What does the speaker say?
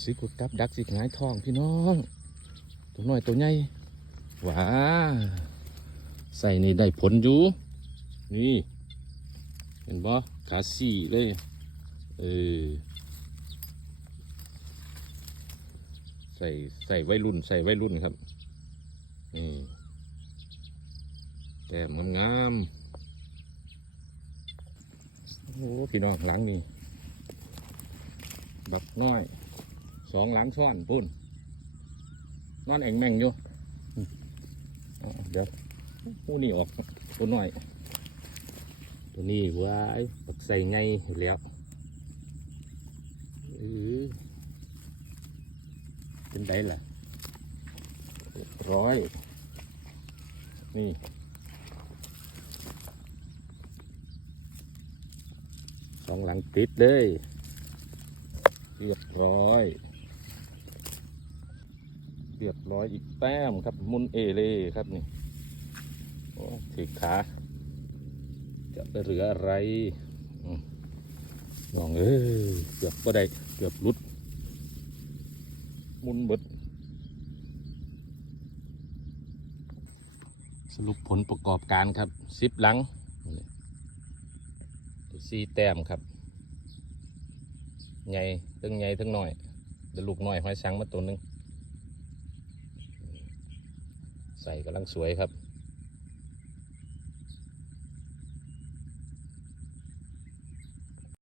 สิกุดกับดักสิหงายทองพี่น้อง ตัวน้อยตัวใหญ่ว้าใส่นี่ได้ผลอยู่ นี่ เห็นบ่ขาสี่เลย เออ ใส่ใส่ไว้รุ่น ใส่ไว้รุ่นครับ นี่แต้มงามๆโอ้พี่น้องหลังนี่บักน้อย สองหลังซ่อนปุ่นนอนแองแมงอยู่อืมอ่าเดี๋ยวหูนี่ออกตัวน้อย ตัวนี้ว้ายบักใส่ไงอยู่แล้วเออเป็นไดล่ะเรียบร้อย นี่สองหลังติดเลย เรียบร้อย เรียบร้อยอีกแต้มครับ มุนเอเล่ครับนี่โอ้ถือขา จะไปเหลืออะไรลองเอ้เกือบก็ได้เกือบหลุด มุนบดสรุปผลประกอบการครับสิบหลังนี่สี่แต้มครับใหญ่ทั้งใหญ่ทั้งน้อยเดี๋ยวลูกน้อยหอยสังมาตัวหนึง ใส่กำลังสวยครับ